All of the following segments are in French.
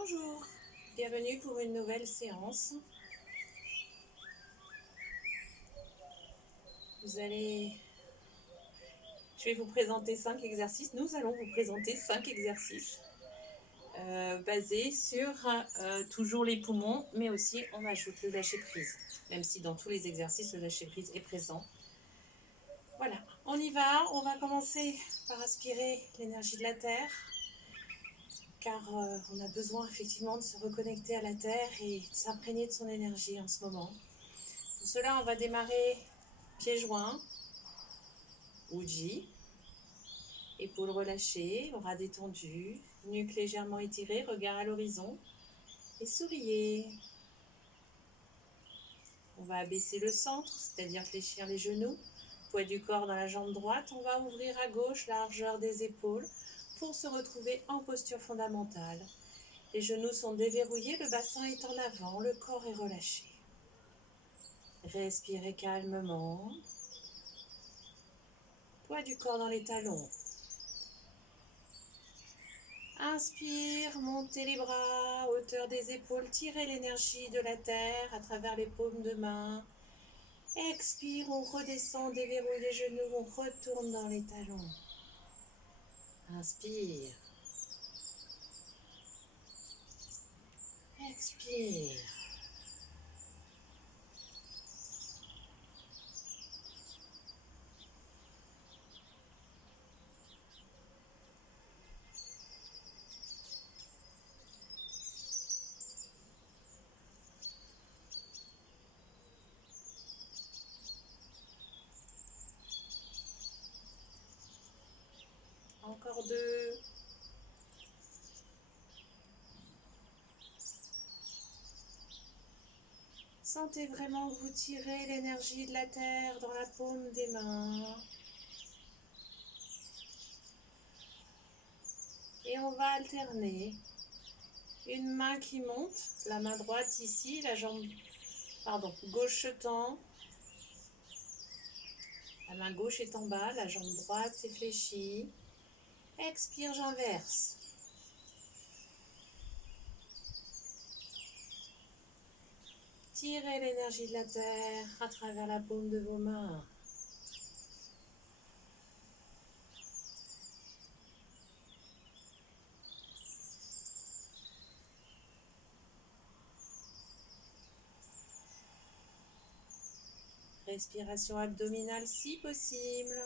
Bonjour, bienvenue pour une nouvelle séance. Je vais vous présenter 5 exercices. Nous allons vous présenter 5 exercices basés sur toujours les poumons, mais aussi on ajoute le lâcher-prise, même si dans tous les exercices, le lâcher-prise est présent. Voilà, on y va. On va commencer par aspirer l'énergie de la Terre, car on a besoin effectivement de se reconnecter à la Terre et de s'imprégner de son énergie en ce moment. Pour cela, on va démarrer pieds joints, Uji, épaules relâchées, bras détendus, nuque légèrement étirée, regard à l'horizon et souriez. On va abaisser le centre, c'est-à-dire fléchir les genoux, poids du corps dans la jambe droite. On va ouvrir à gauche, largeur des épaules pour se retrouver en posture fondamentale. Les genoux sont déverrouillés, le bassin est en avant, le corps est relâché. Respirez calmement. Poids du corps dans les talons. Inspire, montez les bras, hauteur des épaules, tirez l'énergie de la terre à travers les paumes de main. Expire, on redescend, déverrouille les genoux, on retourne dans les talons. Inspire. Expire. Encore 2. Sentez vraiment que vous tirez l'énergie de la terre dans la paume des mains. Et on va alterner. Une main qui monte, la main droite ici, la jambe, gauche se tend. La main gauche est en bas, la jambe droite est fléchie. Expire, j'inverse. Tirez l'énergie de la terre à travers la paume de vos mains. Respiration abdominale si possible.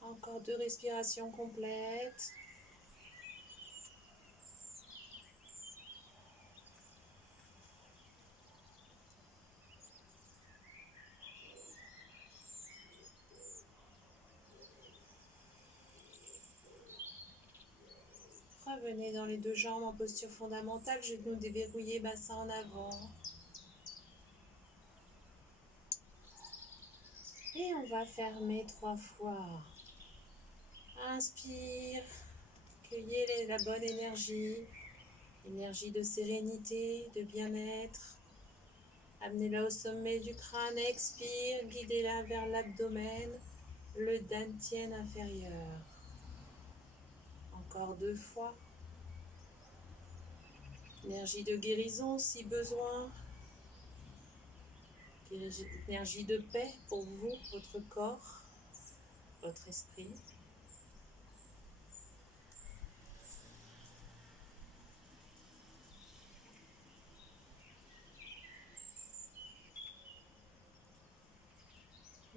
Encore 2 respirations complètes. Revenez dans les 2 jambes en posture fondamentale, genoux déverrouillés, bassin en avant. Et on va fermer 3 fois. Inspire, cueillez la bonne énergie, énergie de sérénité, de bien-être. Amenez-la au sommet du crâne, expire, guidez-la vers l'abdomen, le dantian inférieur. Encore 2 fois. Énergie de guérison si besoin. Énergie de paix pour vous, votre corps, votre esprit.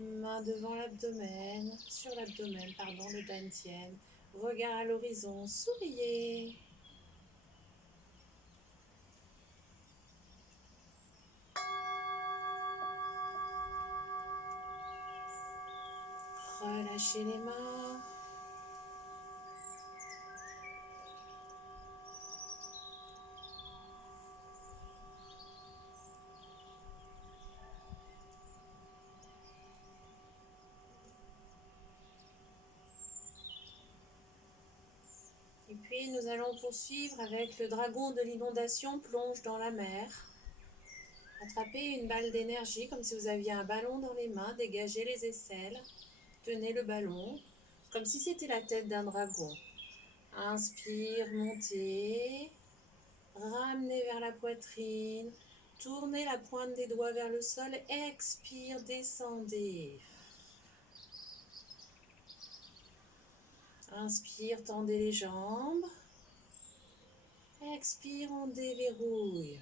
Main devant l'abdomen, sur l'abdomen, le dantian. Regard à l'horizon, souriez. Relâchez les mains. Puis nous allons poursuivre avec le dragon de l'inondation plonge dans la mer. Attrapez une balle d'énergie comme si vous aviez un ballon dans les mains, dégagez les aisselles, tenez le ballon comme si c'était la tête d'un dragon. Inspire, montez, ramenez vers la poitrine, tournez la pointe des doigts vers le sol, expire, descendez. Inspire, tendez les jambes. Expire, on déverrouille.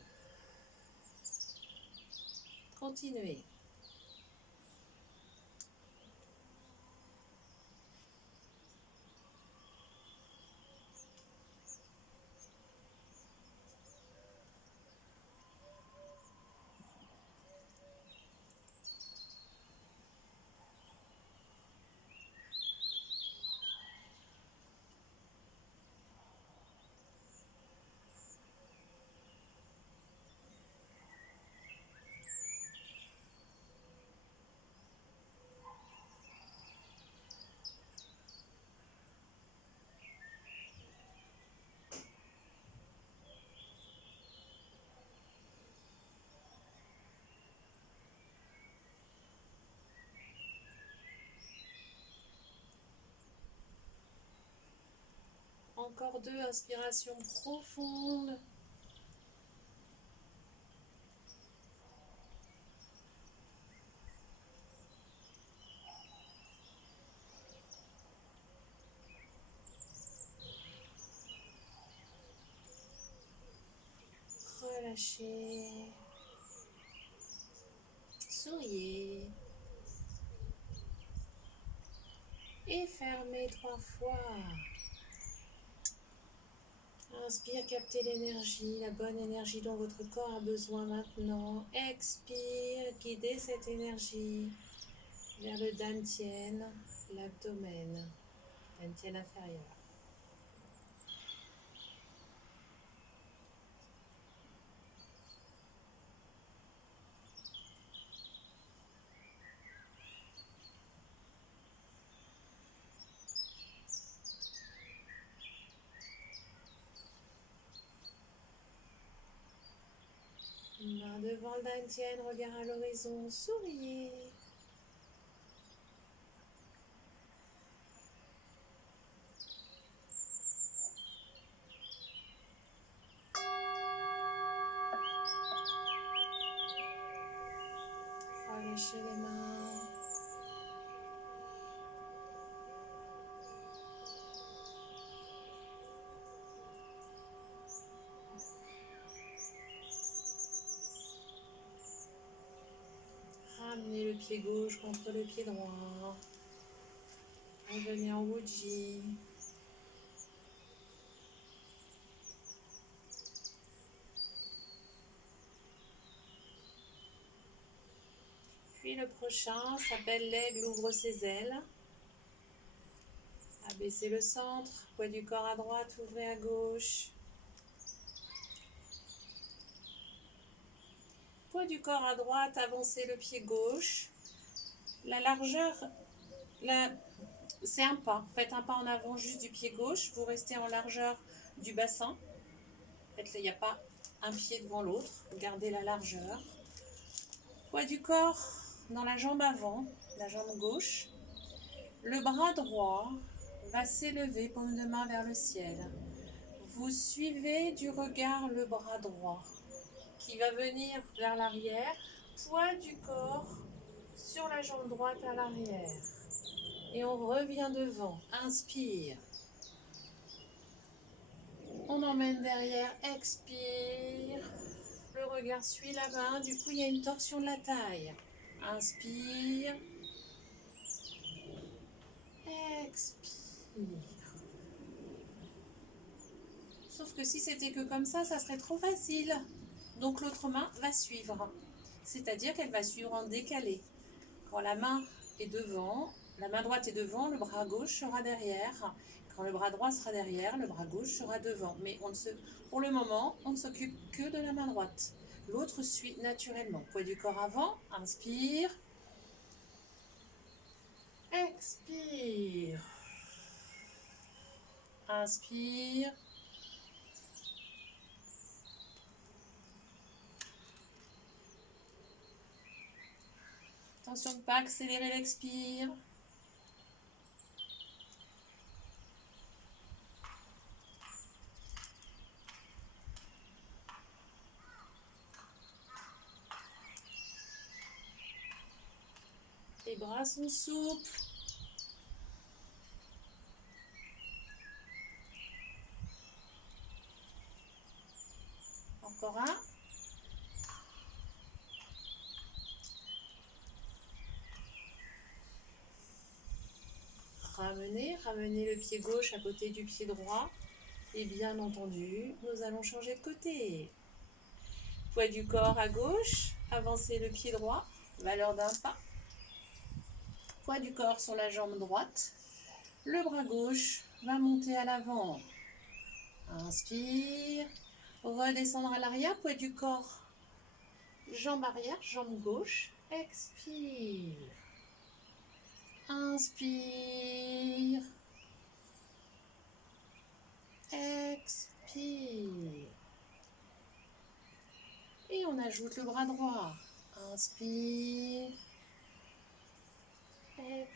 Continuez. Encore 2 inspirations profondes. Relâchez. Souriez. Et fermez 3 fois. Inspire, captez l'énergie, la bonne énergie dont votre corps a besoin maintenant. Expire, guidez cette énergie vers le dantian, l'abdomen, dantian inférieur. Main devant le dantian, regard à l'horizon, souriez. Relâchez les mains. Ramenez le pied gauche contre le pied droit. Revenez en Wuji. Puis le prochain s'appelle l'aigle ouvre ses ailes. Abaissez le centre, poids du corps à droite, ouvrez à gauche. Poids du corps à droite, avancez le pied gauche. La largeur, c'est un pas. Faites un pas en avant juste du pied gauche. Vous restez en largeur du bassin. En fait, il n'y a pas un pied devant l'autre. Gardez la largeur. Poids du corps dans la jambe avant, la jambe gauche. Le bras droit va s'élever, paume de main vers le ciel. Vous suivez du regard le bras droit qui va venir vers l'arrière, poids du corps sur la jambe droite à l'arrière. Et on revient devant, inspire. On emmène derrière, expire. Le regard suit la main, du coup il y a une torsion de la taille. Inspire. Expire. Sauf que si c'était que comme ça serait trop facile. Donc l'autre main va suivre. C'est-à-dire qu'elle va suivre en décalé. Quand la main est devant, la main droite est devant, le bras gauche sera derrière. Quand le bras droit sera derrière, le bras gauche sera devant. Mais pour le moment, on ne s'occupe que de la main droite. L'autre suit naturellement. Poids du corps avant, inspire. Expire. Inspire. Attention de ne pas accélérer l'expire. Les bras sont souples. Encore un. Ramenez le pied gauche à côté du pied droit. Et bien entendu, nous allons changer de côté. Poids du corps à gauche, avancez le pied droit, valeur d'un pas. Poids du corps sur la jambe droite. Le bras gauche va monter à l'avant. Inspire. Redescendre à l'arrière, poids du corps. Jambe arrière, jambe gauche. Expire. Inspire. Expire. Et on ajoute le bras droit. Inspire. Expire.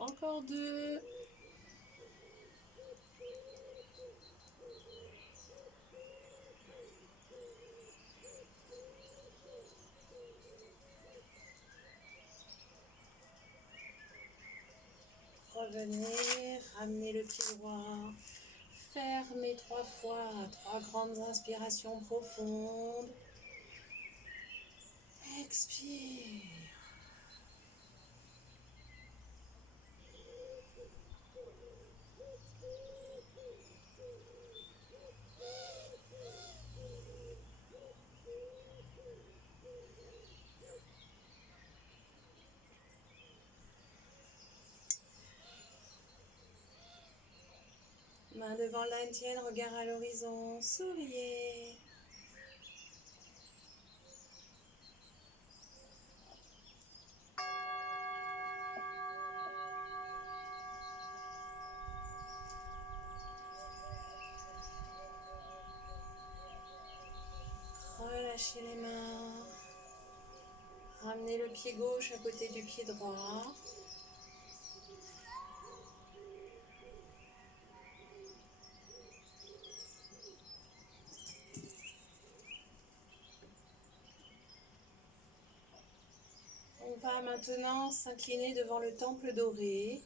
Encore deux. Revenez, ramenez le pied droit. Fermez 3 fois, 3 grandes inspirations profondes. Expire. Main devant l'antienne, regard à l'horizon, souriez. Relâchez les mains. Ramenez le pied gauche à côté du pied droit. On va maintenant s'incliner devant le temple doré.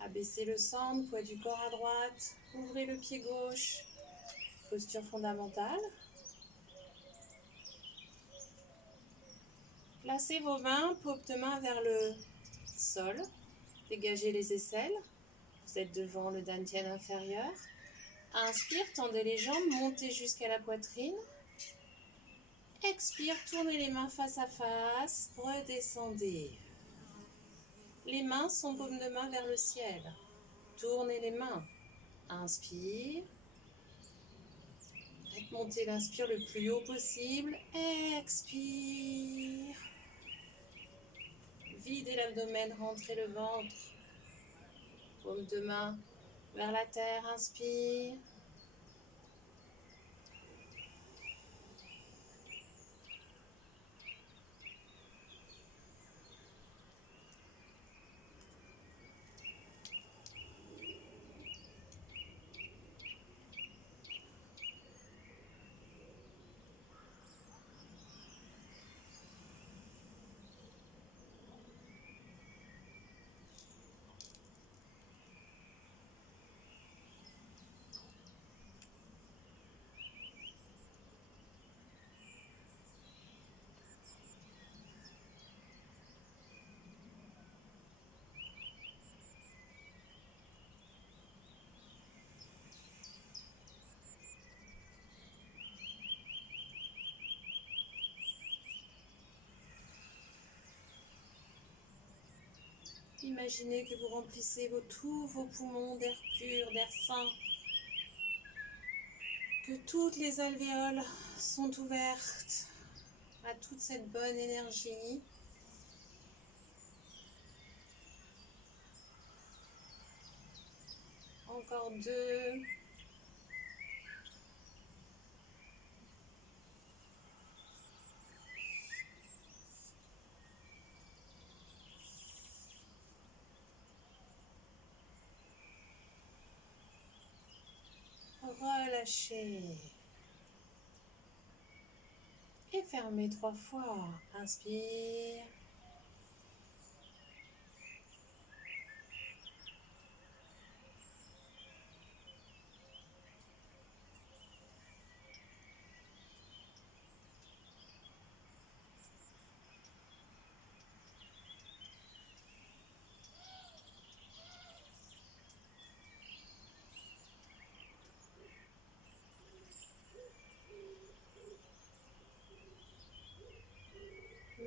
Abaissez le centre, poids du corps à droite. Ouvrez le pied gauche. Posture fondamentale. Placez vos mains, paume de main vers le sol. Dégagez les aisselles. Vous êtes devant le dantian inférieur. Inspire, tendez les jambes, montez jusqu'à la poitrine. Expire, tournez les mains face à face, redescendez. Les mains sont paume de main vers le ciel. Tournez les mains. Inspire. Faites monter l'inspire le plus haut possible. Expire. Videz l'abdomen, rentrez le ventre. Paume de main vers la terre, inspire. Imaginez que vous remplissez tous vos poumons d'air pur, d'air sain, que toutes les alvéoles sont ouvertes à toute cette bonne énergie. Encore 2. Relâchez. Et fermez 3 fois. Inspire.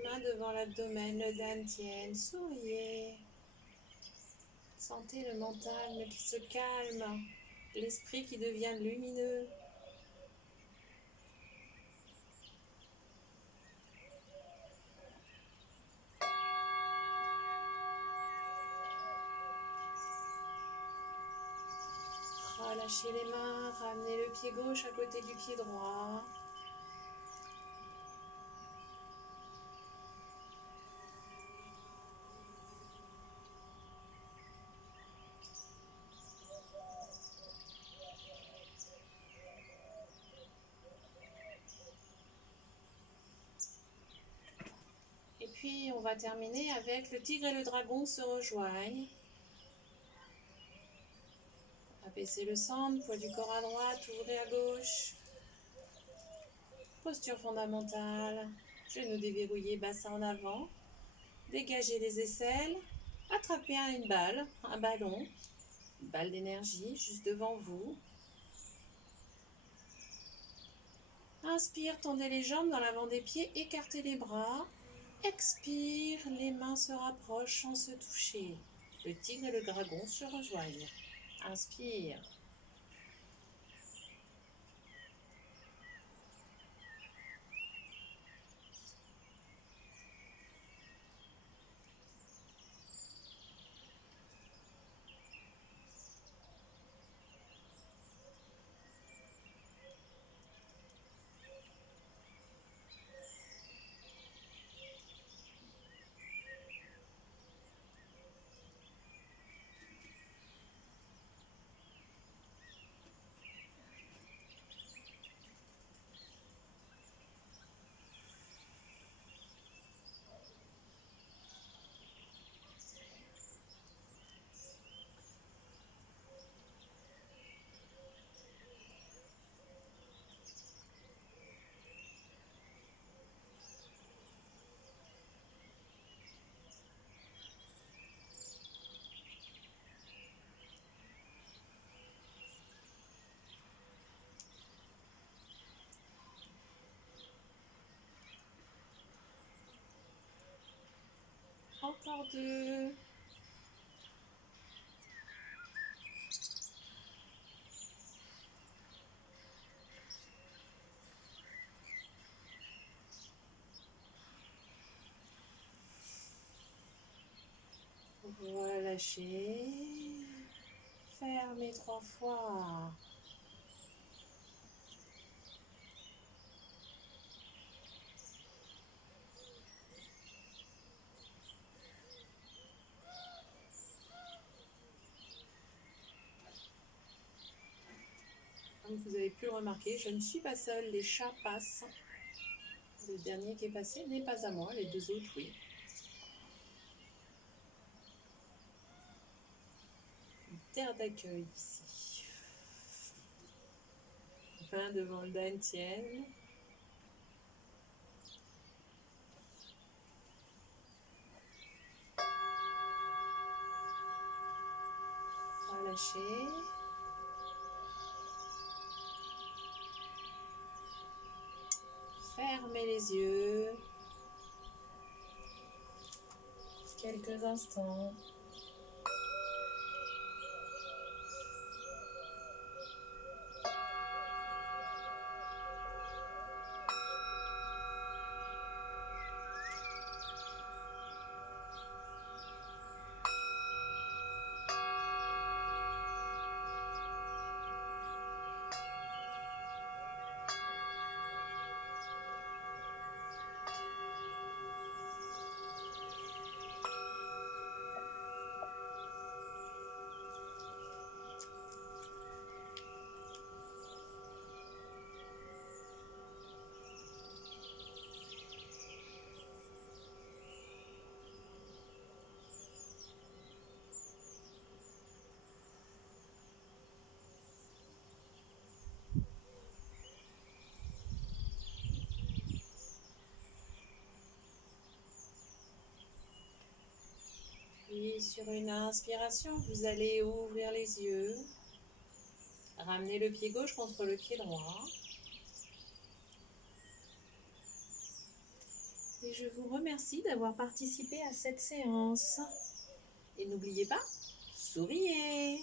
Main devant l'abdomen, le dantian, souriez. Sentez le mental qui se calme, l'esprit qui devient lumineux. Relâchez les mains, ramenez le pied gauche à côté du pied droit. Et puis on va terminer avec le tigre et le dragon se rejoignent. Abaissez le centre, poids du corps à droite, ouvrez à gauche. Posture fondamentale, genoux déverrouillés, bassin en avant. Dégagez les aisselles, attrapez une balle, un ballon, une balle d'énergie juste devant vous. Inspire, tendez les jambes dans l'avant des pieds, écartez les bras. Expire, les mains se rapprochent sans se toucher. Le tigre et le dragon se rejoignent. Inspire. Encore 2. Relâchez. Fermez 3 fois. Comme vous avez pu le remarquer, je ne suis pas seule, les chats passent. Le dernier qui est passé n'est pas à moi, les 2 autres, oui. Une terre d'accueil ici. Main devant le dantian. Relâchez. Fermez les yeux. Quelques instants. Et sur une inspiration, vous allez ouvrir les yeux. Ramenez le pied gauche contre le pied droit. Et je vous remercie d'avoir participé à cette séance. Et n'oubliez pas, souriez!